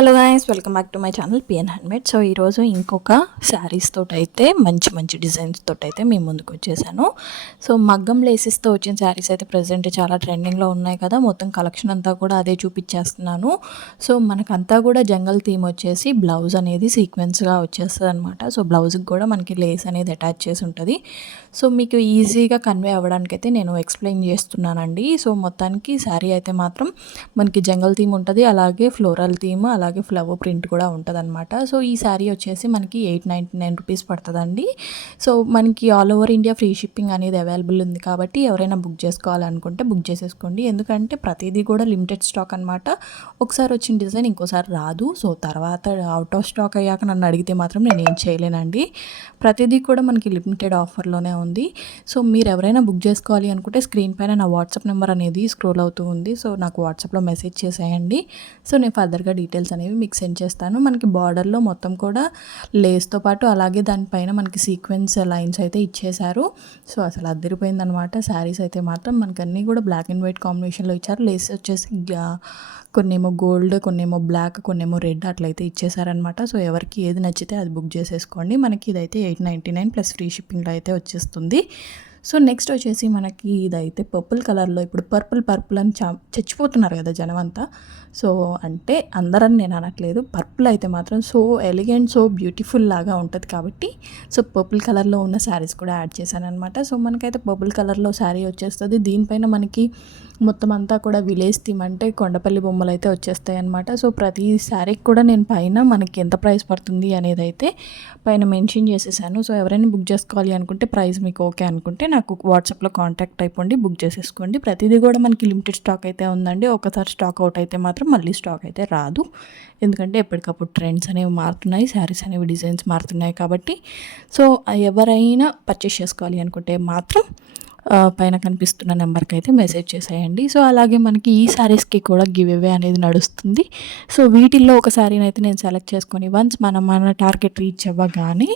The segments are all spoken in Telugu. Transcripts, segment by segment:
Hello guys, welcome back to my channel PN handmade. So ఈరోజు ఇంకొక శారీస్ తోటైతే మంచి డిజైన్స్ తోటైతే మేము ముందుకు వచ్చేసాను. సో మగ్గం లేసెస్తో వచ్చిన శారీస్ అయితే ప్రజెంట్ చాలా ట్రెండింగ్లో ఉన్నాయి కదా. మొత్తం కలెక్షన్ అంతా కూడా అదే చూపించేస్తున్నాను. సో మనకంతా కూడా జంగల్ థీమ్ వచ్చేసి బ్లౌజ్ అనేది సీక్వెన్స్గా వచ్చేస్తుంది అనమాట. సో బ్లౌజ్కి కూడా మనకి లేస్ అనేది అటాచ్ చేసి ఉంటుంది. సో మీకు ఈజీగా కన్వే అవ్వడానికైతే నేను ఎక్స్ప్లెయిన్ చేస్తున్నానండి. సో మొత్తానికి శారీ అయితే మాత్రం మనకి జంగల్ థీమ్ ఉంటుంది, అలాగే ఫ్లోరల్ థీమ్, అలాగే ఫ్లవర్ ప్రింట్ కూడా ఉంటుందన్నమాట. సో ఈ శారీ వచ్చేసి మనకి 899 రూపీస్ పడుతుందండి. సో మనకి all over India free shipping అనేది అవైలబుల్ ఉంది కాబట్టి ఎవరైనా బుక్ చేసుకోవాలనుకుంటే బుక్ చేసేసుకోండి. ఎందుకంటే ప్రతిదీ కూడా లిమిటెడ్ స్టాక్ అనమాట. ఒకసారి వచ్చిన డిజైన్ ఇంకోసారి రాదు. సో తర్వాత అవుట్ ఆఫ్ స్టాక్ అయ్యాక నన్ను అడిగితే మాత్రం నేను ఏం చేయలేనండి. ప్రతిదీ కూడా మనకి లిమిటెడ్ ఆఫర్లోనే ఉంది. సో మీరు ఎవరైనా బుక్ చేసుకోవాలి అనుకుంటే స్క్రీన్ పైన నా వాట్సాప్ నెంబర్ అనేది స్క్రోల్ అవుతూ ఉంది. సో నాకు వాట్సాప్లో మెసేజ్ చేసేయండి. సో నేను ఫర్దర్గా డీటెయిల్స్ అనేవి మీకు సెండ్ చేస్తాను. మనకి బార్డర్లో మొత్తం కూడా లేస్తో పాటు అలాగే దానిపైన మనకి సీక్వెన్స్ లైన్స్ అయితే ఇచ్చేశారు. సో అసలు అద్దరిపోయిందనమాట. శారీస్ అయితే మాత్రం మనకి అన్నీ కూడా బ్లాక్ అండ్ వైట్ కాంబినేషన్లో ఇచ్చారు. లేస్ వచ్చేసి కొన్నేమో గోల్డ్, కొన్నేమో బ్లాక్, కొన్నేమో రెడ్ అట్లయితే ఇచ్చేసారనమాట. సో ఎవరికి ఏది నచ్చితే అది బుక్ చేసేసుకోండి. మనకి ఇదైతే 899 ప్లస్ ఫ్రీ షిప్పింగ్లో అయితే వచ్చేస్తుంది. సో నెక్స్ట్ వచ్చేసి మనకి ఇదైతే పర్పుల్ కలర్లో, ఇప్పుడు పర్పుల్ అని చచ్చిపోతున్నారు కదా జనం అంతా. సో అంటే అందరని నేను అనట్లేదు, పర్పుల్ అయితే మాత్రం సో ఎలిగెంట్, సో బ్యూటిఫుల్ లాగా ఉంటుంది కాబట్టి సో పర్పుల్ కలర్లో ఉన్న శారీస్ కూడా యాడ్ చేశాను అనమాట. సో మనకైతే పర్పుల్ కలర్లో శారీ వచ్చేస్తుంది. దీనిపైన మనకి మొత్తం అంతా కూడా విలేజ్ థీమ్, అంటే కొండపల్లి బొమ్మలు అయితే వచ్చేస్తాయి అనమాట. సో ప్రతి శారీకి కూడా నేను పైన మనకి ఎంత ప్రైస్ పడుతుంది అనేది అయితే పైన మెన్షన్ చేసేసాను. సో ఎవరైనా బుక్ చేసుకోవాలి అనుకుంటే, ప్రైస్ మీకు ఓకే అనుకుంటే నాకు వాట్సాప్లో కాంటాక్ట్ అయిపోండి, బుక్ చేసేసుకోండి. ప్రతిదీ కూడా మనకి లిమిటెడ్ స్టాక్ అయితే ఉందండి. ఒకసారి స్టాక్ అవుట్ అయితే మాత్రం మళ్ళీ స్టాక్ అయితే రాదు. ఎందుకంటే ఎప్పటికప్పుడు ట్రెండ్స్ అనేవి మారుతున్నాయి, శారీస్ అనేవి డిజైన్స్ మారుతున్నాయి కాబట్టి. సో ఎవరైనా పర్చేస్ చేసుకోవాలి అనుకుంటే మాత్రం పైన కనిపిస్తున్న నెంబర్కి అయితే మెసేజ్ చేసేయండి. సో అలాగే మనకి ఈ శారీస్కి కూడా గివ్ అవే అనేది నడుస్తుంది. సో వీటిల్లో ఒక శారీని అయితే నేను సెలెక్ట్ చేసుకొని వన్స్ మన టార్గెట్ రీచ్ అవ్వగానే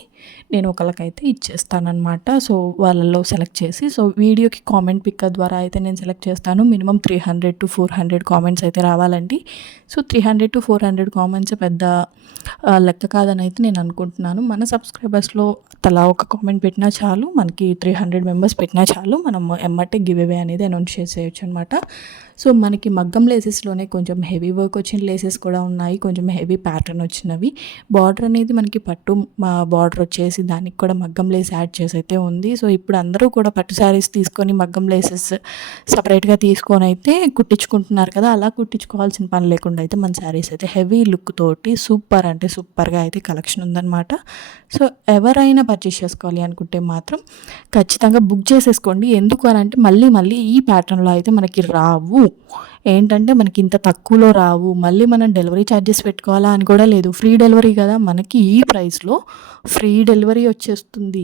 నేను ఒకరికైతే ఇచ్చేస్తానమాట. సో వాళ్ళల్లో సెలెక్ట్ చేసి, సో వీడియోకి కామెంట్ పిక్ ద్వారా అయితే నేను సెలెక్ట్ చేస్తాను. మినిమం 300 to 400 కామెంట్స్ అయితే రావాలండి. సో 300 to 400 కామెంట్స్ పెద్ద లెక్క కాదని అయితే నేను అనుకుంటున్నాను. మన సబ్స్క్రైబర్స్లో తలా ఒక కామెంట్ పెట్టినా చాలు, మనకి 300 మెంబర్స్ పెట్టినా చాలు, మనం ఎమ్మటే గివ్ అవే అనేది అనౌన్స్ చేసేయచ్చు అనమాట. సో మనకి మగ్గం లేసెస్లోనే కొంచెం హెవీ వర్క్ వచ్చిన లేసెస్ కూడా ఉన్నాయి, కొంచెం హెవీ ప్యాటర్న్ వచ్చినవి. బార్డర్ అనేది మనకి పట్టు బార్డర్ వచ్చేసి దానికి కూడా మగ్గం లేస్ యాడ్ చేసి అయితే ఉంది. సో ఇప్పుడు అందరూ కూడా పట్టు శారీస్ తీసుకొని మగ్గం లేసెస్ సపరేట్గా తీసుకొని అయితే కుట్టించుకుంటున్నారు కదా. అలా కుట్టించుకోవాల్సిన పని లేకుండా అయితే మన శారీస్ అయితే హెవీ లుక్ తోటి సూపర్ అంటే సూపర్గా అయితే కలెక్షన్ ఉందన్నమాట. సో ఎవరైనా పర్చేస్ చేసుకోవాలి అనుకుంటే మాత్రం ఖచ్చితంగా బుక్ చేసేసుకోండి. ఎందుకు అని అంటే మళ్ళీ ఈ ప్యాటర్న్లో అయితే మనకి రావు. ఏంటంటే మనకి ఇంత తక్కువలో రావు. మళ్ళీ మనం డెలివరీ ఛార్జెస్ పెట్టుకోవాలా అని కూడా లేదు. ఫ్రీ డెలివరీ కదా మనకి. ఈ ప్రైస్లో ఫ్రీ డెలివరీ వచ్చేస్తుంది,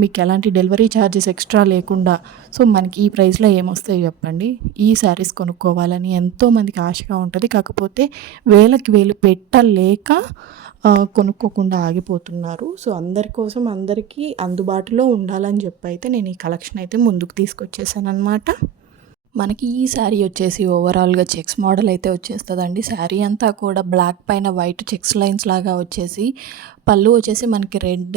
మీకు ఎలాంటి డెలివరీ ఛార్జెస్ ఎక్స్ట్రా లేకుండా. సో మనకి ఈ ప్రైస్లో ఏమొస్తాయి చెప్పండి. ఈ శారీస్ కొనుక్కోవాలని ఎంతోమందికి ఆశగా ఉంటుంది, కాకపోతే వేలకి వేలు పెట్టలేక కొనుక్కోకుండా ఆగిపోతున్నారు. సో అందరి కోసం, అందరికీ అందుబాటులో ఉండాలని చెప్పి అయితే నేను ఈ కలెక్షన్ అయితే ముందుకు తీసుకొచ్చేసాను అనమాట. మనకి ఈ శారీ వచ్చేసి ఓవరాల్గా చెక్స్ మోడల్ అయితే వచ్చేస్తుందండి. శారీ అంతా కూడా బ్లాక్ పైన వైట్ చెక్స్ లైన్స్ లాగా వచ్చేసి, పళ్ళు వచ్చేసి మనకి రెడ్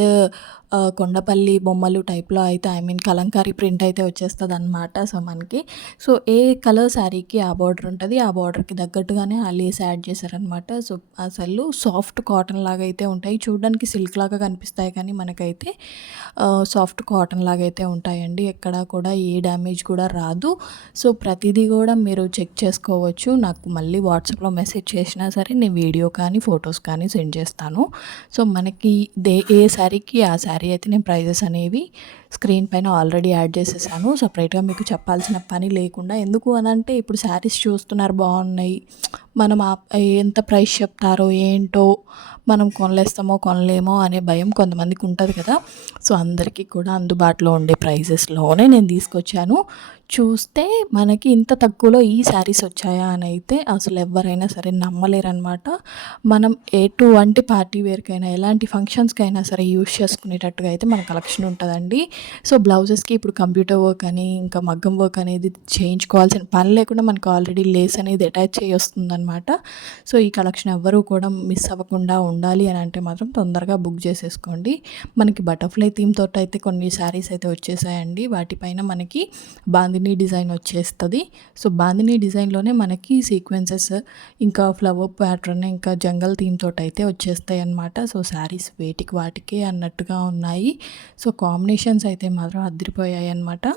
కొండపల్లి బొమ్మలు టైప్లో అయితే, కలంకారీ ప్రింట్ అయితే వచ్చేస్తుంది అనమాట. సో మనకి సో ఏ కలర్ శారీకి ఆ బార్డర్ ఉంటుంది, ఆ బార్డర్కి తగ్గట్టుగానే ఆ లేస్ యాడ్ చేశారనమాట. సో అసలు సాఫ్ట్ కాటన్ లాగా అయితే ఉంటాయి, చూడడానికి సిల్క్ లాగా కనిపిస్తాయి కానీ మనకైతే సాఫ్ట్ కాటన్ లాగా అయితే ఉంటాయండి. ఎక్కడ కూడా ఏ డ్యామేజ్ కూడా రాదు. సో ప్రతిదీ కూడా మీరు చెక్ చేసుకోవచ్చు. నాకు మళ్ళీ వాట్సాప్లో మెసేజ్ చేసినా సరే నేను వీడియో కానీ ఫొటోస్ కానీ సెండ్ చేస్తాను. సో మనకి ఏ శారీకి ఆ శారీ అయితే నేను ప్రైజెస్ అనేవి స్క్రీన్ పైన ఆల్రెడీ యాడ్ చేసేసాను. సపరేట్గా మీకు చెప్పాల్సిన పని లేకుండా. ఎందుకు అని అంటే ఇప్పుడు శారీస్ చూస్తున్నారు బాగున్నాయి, మనం ఎంత ప్రైస్ చెప్తారో ఏంటో, మనం కొనలేస్తామో కొనలేమో అనే భయం కొంతమందికి ఉంటుంది కదా. సో అందరికీ కూడా అందుబాటులో ఉండే ప్రైజెస్లోనే నేను తీసుకొచ్చాను. చూస్తే మనకి ఇంత తక్కువలో ఈ శారీస్ వచ్చాయా అని అయితే అసలు ఎవరైనా సరే నమ్మలేరనమాట. మనం ఎటువంటి పార్టీ వేర్కైనా, ఎలాంటి ఫంక్షన్స్కి అయినా సరే యూజ్ చేసుకునేటట్టుగా అయితే మన కలెక్షన్ ఉంటుందండి. సో బ్లౌజెస్కి ఇప్పుడు కంప్యూటర్ వర్క్ అని ఇంకా మగ్గం వర్క్ అనేది చేయించుకోవాల్సిన పని లేకుండా మనకు ఆల్రెడీ లేస్ అనేది అటాచ్ చేయి వస్తుందన్నమాట. సో ఈ కలెక్షన్ ఎవ్వరూ కూడా మిస్ అవ్వకుండా ఉండాలి అని అంటే మాత్రం తొందరగా బుక్ చేసేసుకోండి. మనకి బటర్ఫ్లై థీమ్ తోటి అయితే కొన్ని శారీస్ అయితే వచ్చేసాయండి. వాటిపైన మనకి బాందినీ డిజైన్ వచ్చేస్తుంది. సో బాందినీ డిజైన్లోనే మనకి సీక్వెన్సెస్ ఇంకా ఫ్లవర్ ప్యాటర్న్ ఇంకా జంగల్ థీమ్ తోటి అయితే వచ్చేస్తాయి అన్నమాట. సో శారీస్ వేటికి వాటికే అన్నట్టుగా ఉన్నాయి. సో కాంబినేషన్స్ అయితే మాత్రం అదిరిపోయాయి అన్నమాట.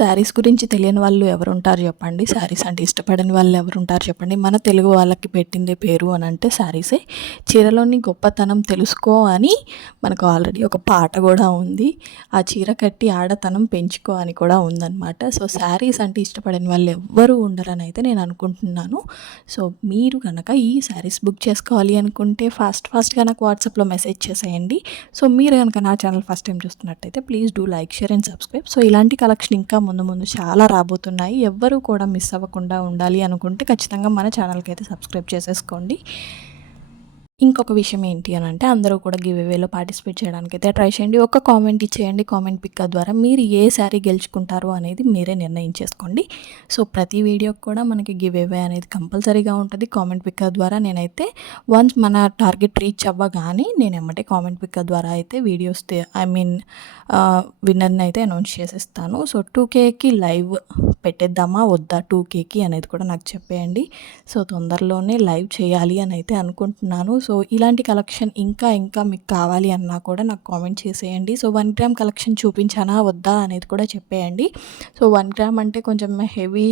శారీస్ గురించి తెలియని వాళ్ళు ఎవరు ఉంటారు చెప్పండి, శారీస్ అంటే ఇష్టపడని వాళ్ళు ఎవరు ఉంటారు చెప్పండి. మన తెలుగు వాళ్ళకి పెట్టిందే పేరు అని అంటే శారీసే. చీరలోని గొప్పతనం తెలుసుకో అని మనకు ఆల్రెడీ ఒక పాట కూడా ఉంది. ఆ చీర కట్టి ఆడతనం పెంచుకో అని కూడా ఉందన్నమాట. సో శారీస్ అంటే ఇష్టపడని వాళ్ళు ఎవ్వరూ ఉండరని అయితే నేను అనుకుంటున్నాను. సో మీరు కనుక ఈ శారీస్ బుక్ చేసుకోవాలి అనుకుంటే ఫాస్ట్గా నాకు వాట్సాప్లో మెసేజ్ చేసేయండి. సో మీరు కనుక నా ఛానల్ ఫస్ట్ టైం చూస్తున్నట్టయితే please do like, share and subscribe. So ఇలాంటి కలెక్షన్ ఇంకా ముందు చాలా రాబోతున్నాయి. ఎవ్వరూ కూడా మిస్ అవ్వకుండా ఉండాలి అనుకుంటే ఖచ్చితంగా మన ఛానల్కి అయితే సబ్స్క్రైబ్ చేసేసుకోండి. ఇంకొక విషయం ఏంటి అని అంటే అందరూ కూడా గివ్ అవేలో పార్టిసిపేట్ చేయడానికి అయితే ట్రై చేయండి. ఒక కామెంట్ ఇచ్చేయండి. కామెంట్ పిక్ ద్వారా మీరు ఏ శారీ గెలుచుకుంటారు అనేది మీరే నిర్ణయించేసుకోండి. సో ప్రతి వీడియోకి కూడా మనకి గివ్ అవే అనేది కంపల్సరీగా ఉంటుంది. కామెంట్ పిక్ ద్వారా నేనైతే వన్స్ మన టార్గెట్ రీచ్ అవ్వగానే నేను ఎమ్మటే కామెంట్ పిక్ ద్వారా అయితే వీడియోస్ విన్నర్ని అయితే అనౌన్స్ చేసేస్తాను. సో 2Kకి లైవ్ పెట్టేద్దామా వద్దా 2Kకి అనేది కూడా నాకు చెప్పేయండి. సో తొందరలోనే లైవ్ చేయాలి అని అయితే అనుకుంటున్నాను. సో ఇలాంటి కలెక్షన్ ఇంకా మీకు కావాలి అన్నా కూడా నాకు కామెంట్ చేసేయండి. సో 1 గ్రామ్ కలెక్షన్ చూపించానా వద్దా అనేది కూడా చెప్పేయండి. సో 1 గ్రామ్ అంటే కొంచెం హెవీ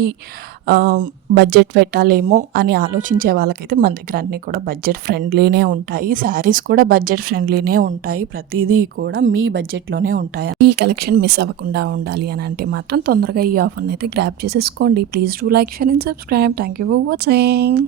బడ్జెట్ పెట్టాలేమో అని ఆలోచించే వాళ్ళకైతే మన దగ్గర అన్నీ కూడా బడ్జెట్ ఫ్రెండ్లీనే ఉంటాయి. శారీస్ కూడా బడ్జెట్ ఫ్రెండ్లీనే ఉంటాయి. ప్రతిదీ కూడా మీ బడ్జెట్లోనే ఉంటాయి. ఈ కలెక్షన్ మిస్ అవ్వకుండా ఉండాలి అని అంటే మాత్రం తొందరగా ఈ ఆఫర్ని అయితే గ్రాప్ చేసేసుకోండి. Please do like, share and subscribe. Thank you for watching.